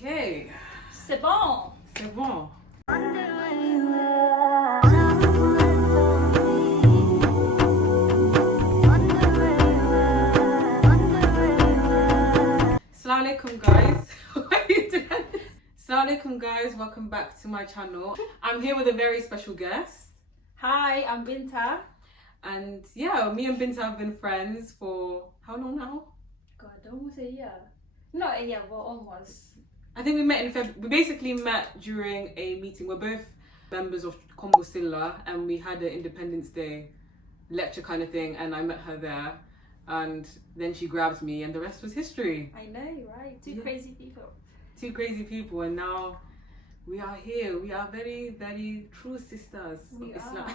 Okay. C'est bon. C'est bon. Assalamu alaikum guys. What are you doing? Assalamu alaikum guys, welcome back to my channel. I'm here with a very special guest. Hi, I'm Binta. And yeah, me and Binta have been friends for how long now? God, almost a year. Not a year, but almost. I think we met in February. We basically met during a meeting. We're both members of Combo Silla, and we had an Independence Day lecture kind of thing, and I met her there. And then she grabbed me, and the rest was history. I know, right? Two crazy people. Two crazy people, and now we are here. We are very, very true sisters. We are.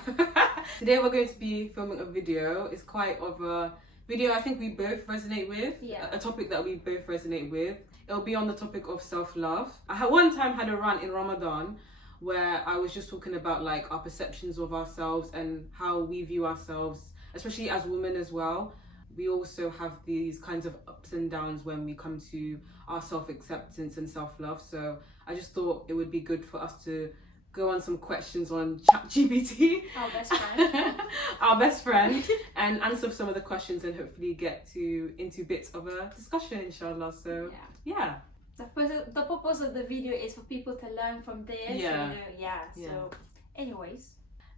Today we're going to be filming a video. It's quite of a video I think we both resonate with. Yeah. A topic that we both resonate with. It'll be on the topic of self-love. I had one time had a rant in Ramadan where I was just talking about like our perceptions of ourselves and how we view ourselves, especially as women as well. We also have these kinds of ups and downs when we come to our self-acceptance and self-love. So I just thought it would be good for us to go on some questions on ChatGPT, Our best friend. our best friend, and answer some of the questions and hopefully get into bits of a discussion, inshallah. So yeah. The purpose of the video is for people to learn from this. Yeah. So, anyways.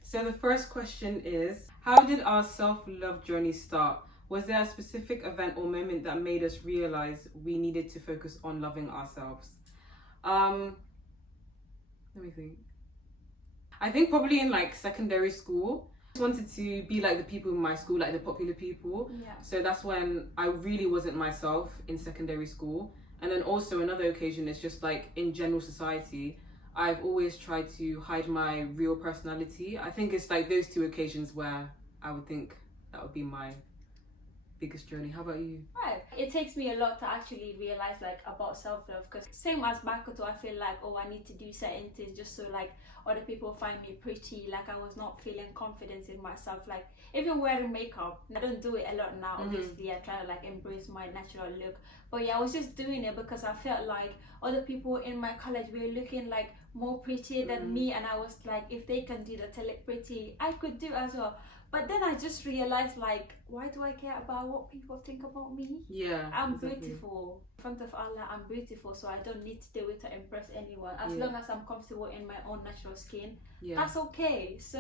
So the first question is, how did our self-love journey start? Was there a specific event or moment that made us realize we needed to focus on loving ourselves? Let me think. I think probably in like secondary school. I just wanted to be like the people in my school, like the popular people. Yeah. So that's when I really wasn't myself in secondary school. And then also another occasion is just like in general society, I've always tried to hide my real personality. I think it's like those two occasions where I would think that would be my biggest journey. How about you? Right. It takes me a lot to actually realize like about self-love, because same as Makoto, I feel like, oh, I need to do certain things just so like other people find me pretty. Like I was not feeling confidence in myself. Like even wearing makeup, I don't do it a lot now. Obviously, I try to like embrace my natural look. But yeah, I was just doing it because I felt like other people in my college were looking like more pretty than me, and I was like, if they can do that to look pretty, I could do as well. But then I just realized, like, why do I care about what people think about me? Yeah, I'm exactly. beautiful. In front of Allah, I'm beautiful, so I don't need to do it to impress anyone. As long as I'm comfortable in my own natural skin, that's okay. So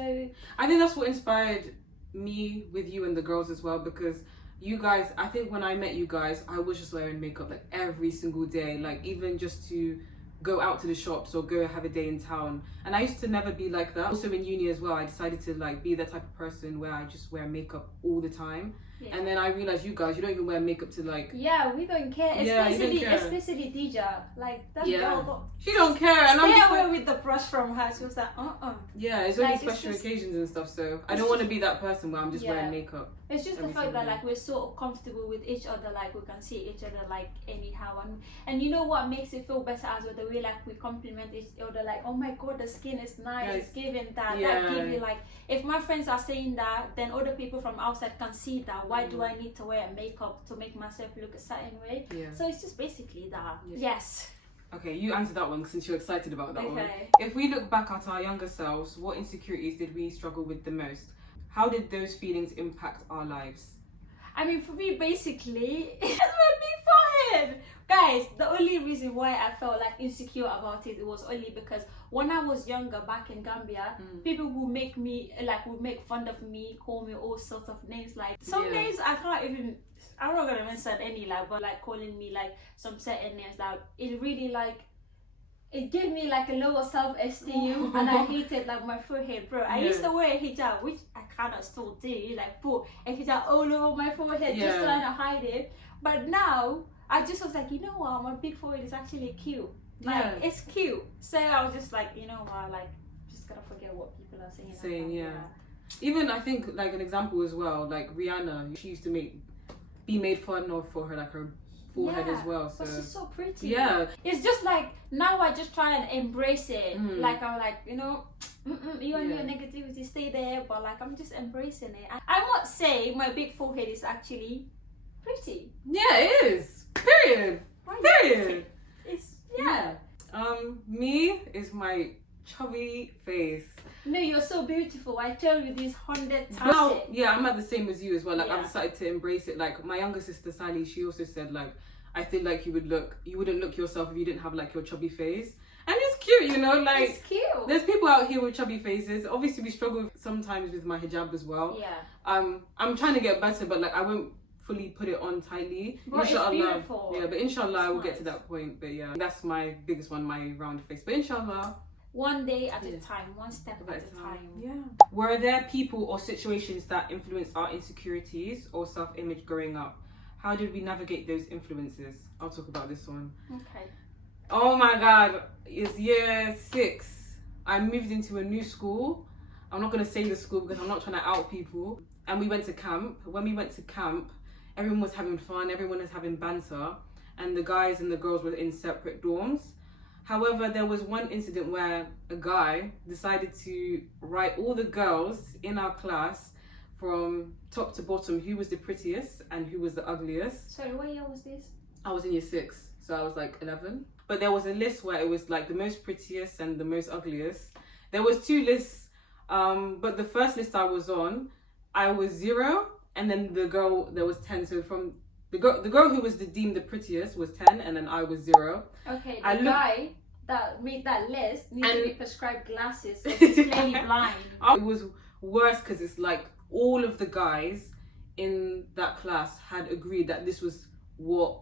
I think that's what inspired me with you and the girls as well, because you guys, I think when I met you guys, I was just wearing makeup like every single day, like even just to go out to the shops or go have a day in town. And I used to never be like that. Also in uni as well, I decided to like be that type of person where I just wear makeup all the time. And then I realized you guys, you don't even wear makeup to like... Yeah, we don't care. Especially Dija. Like that girl. She don't care. And stay away with the brush from her. She was like, Yeah, it's only special occasions and stuff. So I don't want to be that person where I'm just wearing makeup. It's just the fact that like we're so comfortable with each other, like we can see each other like anyhow, and you know what makes it feel better as well, the way like we compliment each other, like, oh my god, the skin is nice, it's giving that give you like, if my friends are saying that, then other people from outside can see that. Why do I need to wear makeup to make myself look a certain way? So it's just basically that. Yes. Okay, you answered that one since you're excited about that one. If we look back at our younger selves, what insecurities did we struggle with the most? How did those feelings impact our lives? I mean, for me, basically, it's my big forehead. Guys, the only reason why I felt like insecure about it was only because when I was younger back in Gambia, people would make me, like, would make fun of me, call me all sorts of names. Like, some names I can't even, I'm not gonna mention any, like, but like calling me like some certain names that it really like, it gave me like a lower self-esteem and I hated like my forehead, bro. I used to wear a hijab, which I kind of still do, like put a hijab all over my forehead, just trying to hide it. But now I just was like, you know what, my big forehead is actually cute. Like it's cute. So I was just like, you know what, like just gotta forget what people are saying. Even I think like an example as well, like Rihanna, she used to be made fun of for her like her forehead as well. So but she's so pretty. It's just like now I just try and embrace it. Like I'm like, you know, you and your negativity stay there, but like I'm just embracing it. I must say my big forehead is actually pretty. Yeah, it is. Period. Period. It's Yeah. my chubby face. No, you're so beautiful. I tell you this 100 times. Now, yeah, I'm at the same as you as well. Like, Yeah. I've decided to embrace it. Like, my younger sister Sally, she also said, like, I feel like you wouldn't look yourself if you didn't have like your chubby face. And it's cute, you know, like It's cute. there's people out here with chubby faces. Obviously, we struggle sometimes with my hijab as well. Yeah. I'm trying to get better, but like I won't fully put it on tightly. But it's beautiful. Yeah, but inshallah, I will It's get to nice. that point. But yeah, that's my biggest one, my round face. But inshallah, One day at a Yeah. time, one step at a time. Yeah. Were there people or situations that influenced our insecurities or self-image growing up? How did we navigate those influences? I'll talk about this one. Okay. Oh my God, it's year 6. I moved into a new school. I'm not gonna say the school because I'm not trying to out people. And we went to camp. When we went to camp, everyone was having fun, everyone was having banter, and the guys and the girls were in separate dorms. However, there was one incident where a guy decided to write all the girls in our class from top to bottom who was the prettiest and who was the ugliest. Sorry, what year was this? I was in year 6, so I was like 11. But there was a list where it was like the most prettiest and the most ugliest. There was 2 lists, but the first list I was on, I was 0, and then the girl there was 10. So from the girl who was deemed the prettiest was 10, and then I was 0. Okay, I the look- guy that made that list needs to And- be prescribed glasses because he's clearly blind. It was worse because it's like all of the guys in that class had agreed that this was what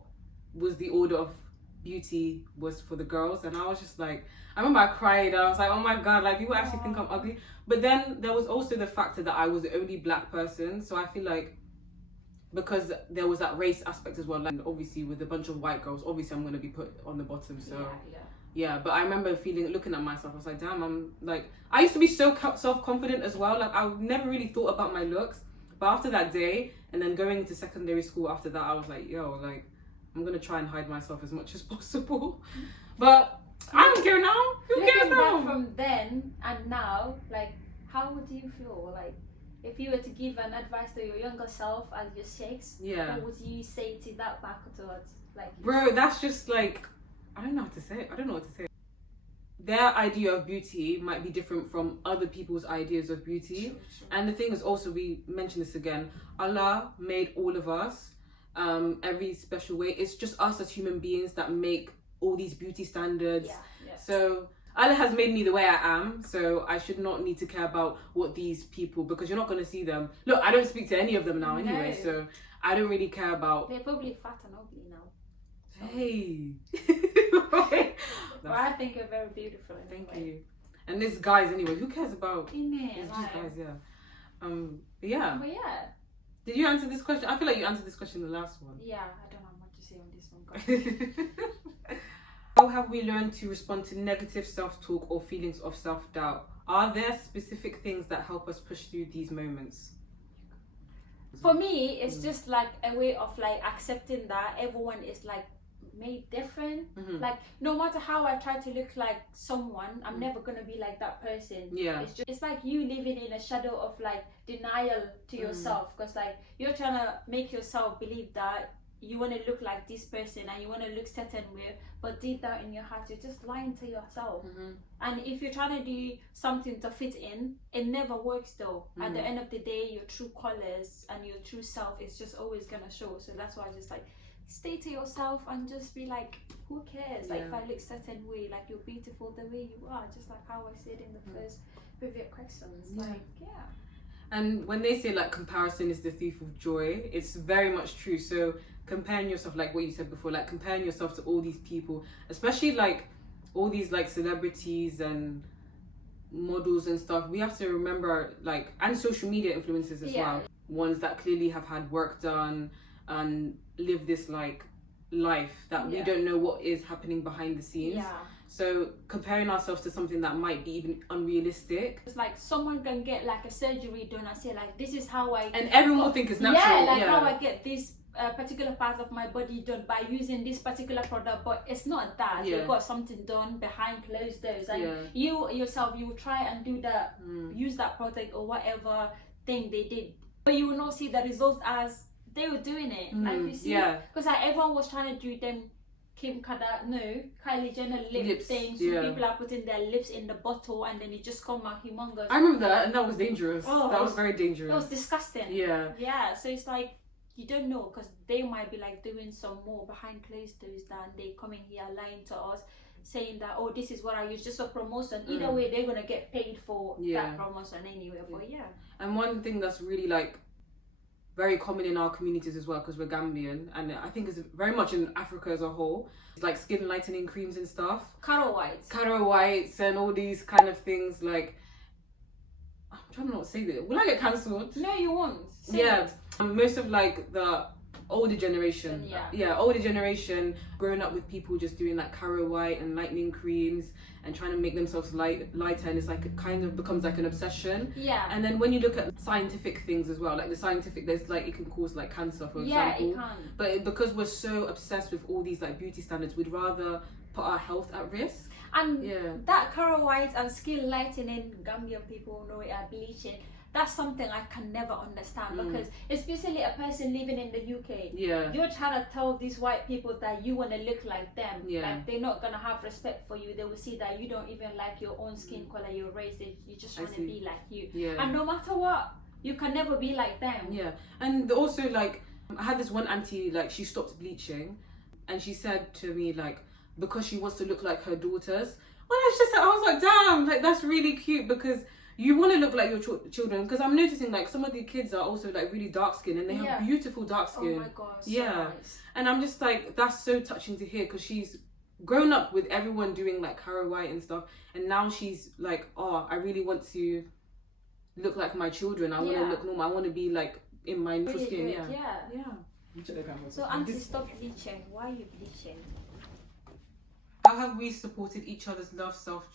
was the order of beauty was for the girls, and I was just like, I remember I cried. I was like, oh my God, like people actually think I'm ugly. But then there was also the factor that I was the only black person, so I feel like because there was that race aspect as well, like obviously with a bunch of white girls, obviously I'm gonna be put on the bottom. So yeah, but I remember looking at myself, I was like, damn, I'm like, I used to be so self-confident as well. Like I never really thought about my looks, but after that day and then going into secondary school after that, I was like, yo, like I'm gonna try and hide myself as much as possible. But I don't care now. Who cares Looking back now? from then and now, like, how would you feel? Like, if you were to give an advice to your younger self at your 6, Yeah, what would you say to that back towards? Like, bro, that's just like, I don't know what to say. I don't know what to say. Their idea of beauty might be different from other people's ideas of beauty. True. And the thing is also, we mentioned this again, Allah made all of us every special way. It's just us as human beings that make all these beauty standards. Yeah. So Allah has made me the way I am, so I should not need to care about what these people, because you're not going to see them. Look, I don't speak to any of them now anyway, No. so I don't really care about, They're probably fat and ugly now. So. hey. But I think you're very beautiful Thank anyway. you. And this guys anyway, who cares about, Innit, it's like, just guys, yeah. But yeah. But yeah. Did you answer this question? I feel like you answered this question in the last one. Yeah, I don't know what to say on this one, guys. How have we learned to respond to negative self-talk or feelings of self-doubt? Are there specific things that help us push through these moments? For me, it's just like a way of like accepting that everyone is like made different. Mhm. Like no matter how I try to look like someone, I'm never gonna be like that person. Yeah. It's like you living in a shadow of like denial to yourself, because like you're trying to make yourself believe that you want to look like this person and you want to look certain way, but deep down in your heart you're just lying to yourself. And if you're trying to do something to fit in, it never works though. At the end of the day, your true colors and your true self is just always gonna show. So that's why I just like stay to yourself and just be like, who cares? Like if I look certain way, like you're beautiful the way you are, just like how I said in the first previous questions. Like And when they say like comparison is the thief of joy, it's very much true. So comparing yourself, like what you said before, like comparing yourself to all these people, especially like all these like celebrities and models and stuff, we have to remember, like, and social media influencers as well, ones that clearly have had work done and live this like life that we don't know what is happening behind the scenes. So comparing ourselves to something that might be even unrealistic, it's like someone can get like a surgery done and say like, this is how I, and everyone will think it's natural. how I get this particular part of my body done by using this particular product, but it's not that. They've got something done behind closed doors, and you yourself, you will try and do that, use that product or whatever thing they did, but you will not see the results as they were doing it. Like you see, because like everyone was trying to do them Kylie Jenner lip Lips, thing. So yeah. people are putting their lips in the bottle and then it just come out humongous. I remember that, and that was dangerous. Oh, that was very dangerous. That was disgusting. Yeah. Yeah, so it's like, you don't know, because they might be like doing some more behind closed doors than they come in here lying to us, saying that, oh, this is what I use, just a promotion. Either way, they're gonna get paid for that promotion anyway. But yeah. And one thing that's really like very common in our communities as well, because we're Gambian, and I think it's very much in Africa as a whole, it's like skin lightening creams and stuff. Caro whites And all these kind of things. Like, I'm trying to not say that. Will I get cancelled? No, you won't. Most of like the older generation, older generation, growing up with people just doing like Caro White and lightening creams and trying to make themselves lighter, and it's like it kind of becomes like an obsession. Yeah. And then when you look at scientific things as well, like the scientific, there's like it can cause like cancer, for example. It can. But because we're so obsessed with all these like beauty standards, we'd rather put our health at risk. And that Caro White and skin lightening, Gambian people know it as bleaching. That's something I can never understand, because especially a person living in the UK, you're trying to tell these white people that you want to look like them. Like, they're not gonna have respect for you. They will see that you don't even like your own skin color, your race. You just want to be like you. And no matter what, you can never be like them. And also, like, I had this one auntie, like, she stopped bleaching, and she said to me, like, because she wants to look like her daughters. When I was like, damn, like, that's really cute, because you want to look like your children. Because I'm noticing like some of the kids are also like really dark skin, and they have beautiful dark skin. Oh my god, so nice. And I'm just like, that's so touching to hear, because she's grown up with everyone doing like Caro White and stuff, and now she's like, oh, I really want to look like my children. I want to look normal. I want to be like in my natural skin. So auntie, stop bleaching. Why are you bleaching? How have we supported each other's love self?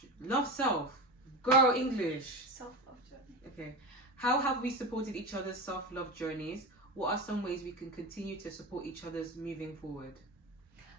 Girl, English. Self-love journey. Okay. How have we supported each other's self-love journeys? What are some ways we can continue to support each other's moving forward?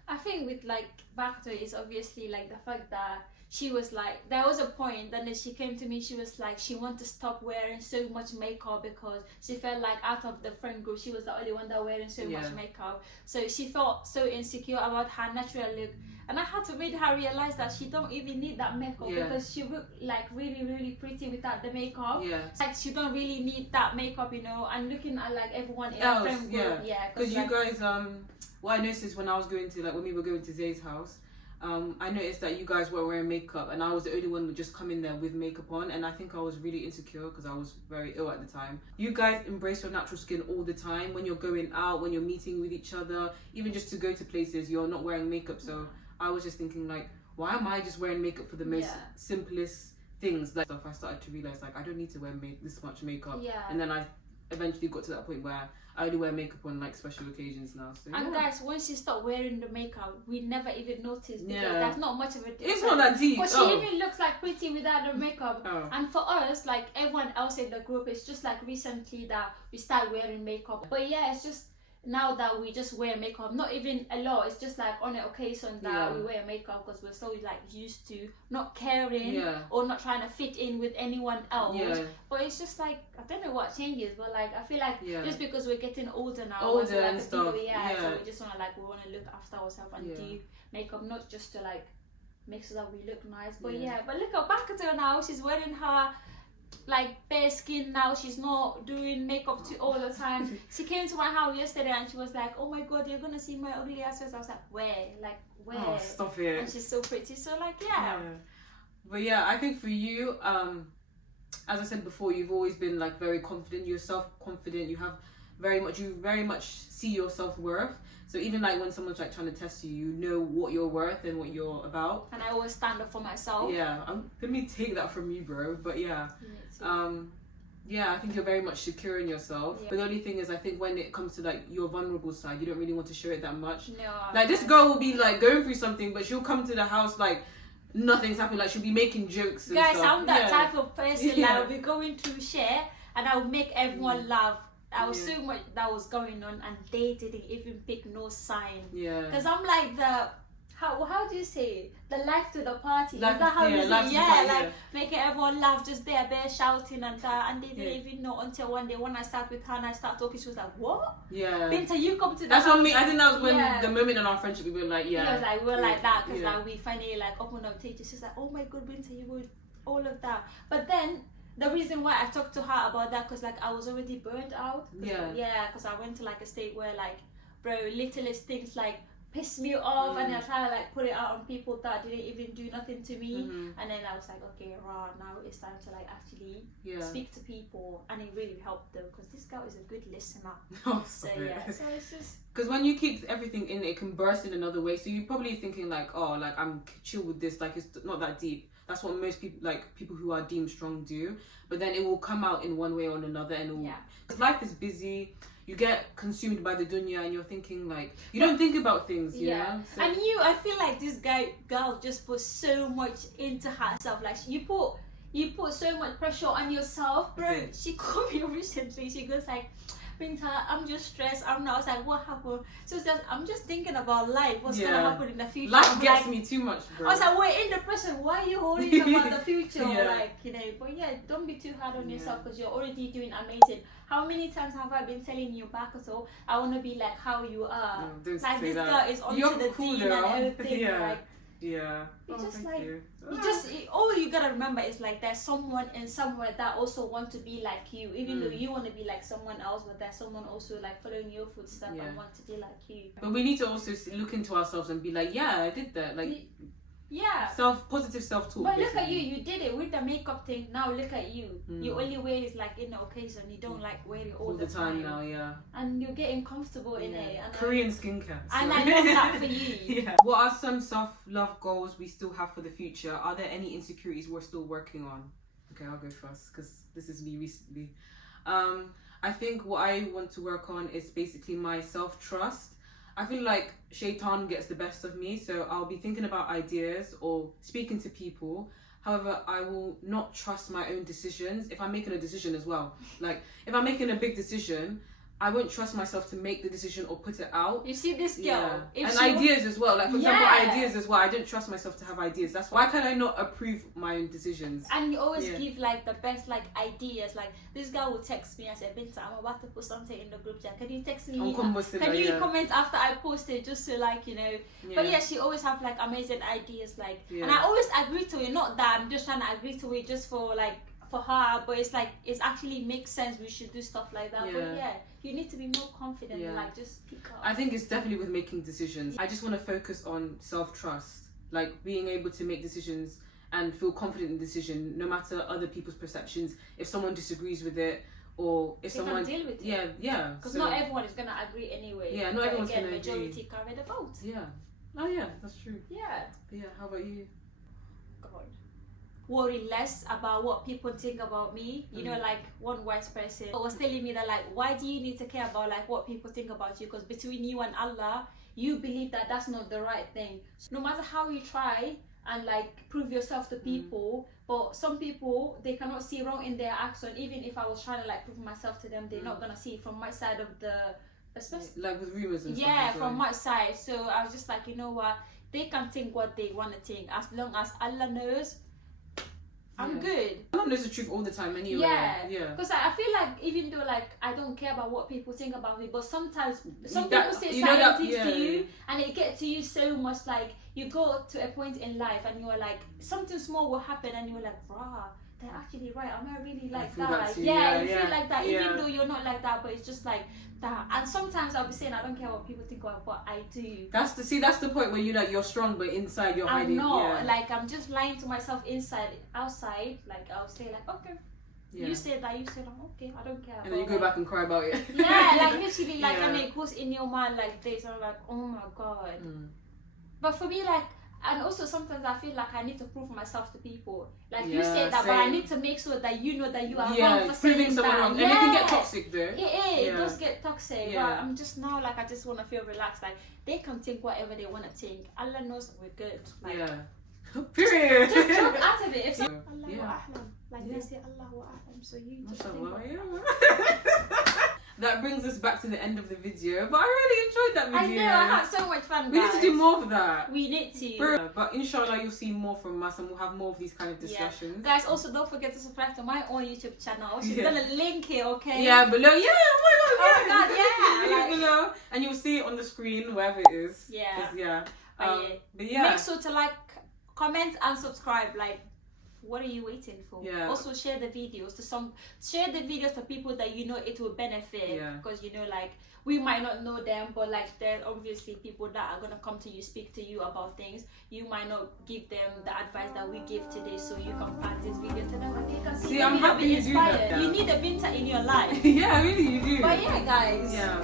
I think with like Bacto is obviously like the fact that she was like, there was a point then she came to me, she was like, she wanted to stop wearing so much makeup because she felt like out of the friend group she was the only one that wearing so much makeup. So she felt so insecure about her natural look, and I had to make her realize that she don't even need that makeup because she looked like really really pretty without the makeup. Like she don't really need that makeup, you know. And looking at like everyone in her friend group, because like, you guys what I noticed when I was going to, like, when we were going to Zay's house, I noticed that you guys weren't wearing makeup, and I was the only one who just come in there with makeup on, and I think I was really insecure because I was very ill at the time. You guys embrace your natural skin all the time. When you're going out, when you're meeting with each other, even just to go to places, you're not wearing makeup. So I was just thinking, like, why am I just wearing makeup for the most simplest things? Like stuff, I started to realize, like, I don't need to wear this much makeup. And then I eventually got to that point where I only wear makeup on like special occasions now. So, and guys, once she stopped wearing the makeup, we never even noticed, because there's not much of a difference. It's not that deep. But she even looks like pretty without the makeup. And for us, like everyone else in the group, it's just like recently that we started wearing makeup. But yeah, it's just now that we just wear makeup, not even a lot, it's just like on an occasion that we wear makeup, because we're so like used to not caring or not trying to fit in with anyone else. But it's just like, I don't know what changes, but like I feel like just because we're getting older now, like and stuff, so we just want to like, we want to look after ourselves and do makeup, not just to like make sure that we look nice. But but look at back at her now, she's wearing her like bare skin now. She's not doing makeup all the time. She came to my house yesterday and she was like, oh my god, you're gonna see my ugly ass face. I was like, where? Oh, stop it. And she's so pretty. So like but yeah, I think for you, as I said before, you've always been like very confident. You're self-confident. You very much see your self-worth. So even like when someone's like trying to test you, you know what you're worth and what you're about. And I always stand up for myself. Let me take that from you, bro. But I think you're very secure secure in yourself. But the only thing is, I think when it comes to like your vulnerable side, you don't really want to show it that much. No. Like this girl will be like going through something, but she'll come to the house like nothing's happened. Like she'll be making jokes and guys, stuff. I'm that type of person that will be going to share and I'll make everyone laugh. I was so much that was going on, and they didn't even pick no sign. Because I'm like the how do you say it? The life to the party? Is Life- that how yeah, you say life it? to the Yeah, party, like yeah. making everyone laugh, just there shouting and that, and they didn't Yeah. even know until one day when I sat with her and I started talking, she was like, "What? Yeah. Binta, you come to the That's house." what me. I think that was when Yeah. the moment in our friendship we were like, It yeah. was like, we were like that, because Yeah. like we finally like opened up to each other. She's like, "Oh my god, Binta, you would all of that." But then the reason why I talked to her about that, because like I was already burned out. Yeah, because I went to like a state where like, bro, littlest things like piss me off, and I try to like put it out on people that didn't even do nothing to me. And then I was like, okay, now it's time to like actually speak to people, and it really helped them because this girl is a good listener. Oh, So stop it. yeah, so it's just Because when you keep everything in, it can burst in another way. So you're probably thinking like, oh, like I'm chill with this, like it's not that deep. That's what most people, like people who are deemed strong, do. But then it will come out in one way or another, and it will, because life is busy. You get consumed by the dunya, and you're thinking like, you don't think about things, you know? So, and I feel like this girl just put so much into herself. Like you put so much pressure on yourself, bro. Okay. She called me recently. She goes like, "Binta, I'm just stressed. I'm not." I was like, "What happened?" So it's just, I'm just thinking about life. What's gonna happen in the future? Life I'm gets like, me too much, bro. I was like, we're in the present. Why are you worrying about the future? Yeah. Like, you know, but yeah, don't be too hard on yourself because you're already doing amazing. How many times have I been telling you back at all? I want to be like how you are. No, don't Like say this that. girl is onto You're the cool, dean girl. and everything. Yeah. Like, yeah. it's just thank like, you. all you gotta remember is like there's someone in somewhere that also want to be like you, even though you want to be like someone else, but there's someone also like following your footsteps and want to be like you. But we need to also look into ourselves and be like, yeah, I did that. Like, positive self-talk. But look basically. at you did it with the makeup thing. Now look at you. You only wear it like in the occasion. You don't like wear it all the time now, yeah. And you're getting comfortable in it. And Korean skincare. And I love that for you. Yeah. What are some self-love goals we still have for the future? Are there any insecurities we're still working on? Okay, I'll go first because this is me recently. I think what I want to work on is basically my self-trust. I feel like shaitan gets the best of me, so I'll be thinking about ideas or speaking to people. However, I will not trust my own decisions if I'm making a decision as well. Like, if I'm making a big decision, I won't trust myself to make the decision or put it out. You see this girl, and ideas as well. Like, for example, ideas as well. I didn't trust myself to have ideas. That's why can I not approve my own decisions? And you always give like the best like ideas. Like this girl would text me and say, "Binta, I'm about to put something in the group chat. Can you text me? Can you comment after I posted just to like, you know?" But yeah, she always have like amazing ideas. Like, and I always agree to it. Not that I'm just trying to agree to it just for like for her, but it's like it actually makes sense. We should do stuff like that. But yeah, you need to be more confident. Like just pick up. I think it's definitely with making decisions. I just want to focus on self-trust, like being able to make decisions and feel confident in the decision, no matter other people's perceptions. If someone disagrees with it, or if someone deal with it. Yeah. Because not everyone is gonna agree anyway. Yeah, not everyone's gonna agree. Majority carry the vote. Yeah. Oh yeah, that's true. Yeah. But yeah. How about you? God. Worry less about what people think about me. You know, like one wise person was telling me that like, why do you need to care about like what people think about you? Because between you and Allah, you believe that that's not the right thing. So no matter how you try and like prove yourself to people, but some people, they cannot see wrong in their action. Even if I was trying to like prove myself to them, they're not gonna see it from my side of the, especially like with rumors and stuff. Yeah, from my side. So I was just like, you know what, they can think what they want to think as long as Allah knows. I'm good. Allah knows the truth all the time anyway. Yeah. Because I feel like even though like I don't care about what people think about me, but sometimes some people say certain things to you and it gets to you so much. Like you go to a point in life and you're like something small will happen and you're like, rah, they're actually right. Am I really like that? You feel like that even though you're not like that, but it's just like that. And sometimes I'll be saying I don't care what people think about, but I do. That's the point where you're strong, but inside you're hiding. I'm not. Like I'm just lying to myself inside. Outside, like I'll say like, okay, you say that, you say like, okay, I don't care. And then you go back and cry about it. Yeah, like literally, like and it goes in your mind like this. I'm like, oh my god. But for me, like. And also sometimes I feel like I need to prove myself to people. Like you say that, but I need to make sure that you know that you are wrong for saying someone that. Wrong. And it can get toxic though. It does get toxic. But I'm just now like I just want to feel relaxed. Like they can think whatever they want to think. Allah knows we're good. Like, period. Just jump out of it. If Allah wa a'lam. Like they say Allah wa a'lam. So you just think that brings us back to the end of the video. But I really enjoyed that I video. know, I had so much fun, We guys. need to do more of that. We need to. But inshallah, you'll see more from us, and we'll have more of these kind of discussions. Guys, also don't forget to subscribe to my own YouTube channel. She's gonna link it, okay? Yeah, below. Yeah, oh my god, Oh my god, Link yeah. it below, and you'll see it on the screen wherever it is. Yeah. Yeah. But Make sure to like, comment, and subscribe. Like, what are you waiting for? Yeah. Also share the videos to people that you know it will benefit. Yeah. Because you know, like, we might not know them, but like there are obviously people that are gonna come to you, speak to you about things. You might not give them the advice that we give today, so you can pass this video to them. Okay, because see, I'm happy you do that. You need a binta in your life. Yeah, really, you do. But yeah, guys. Yeah,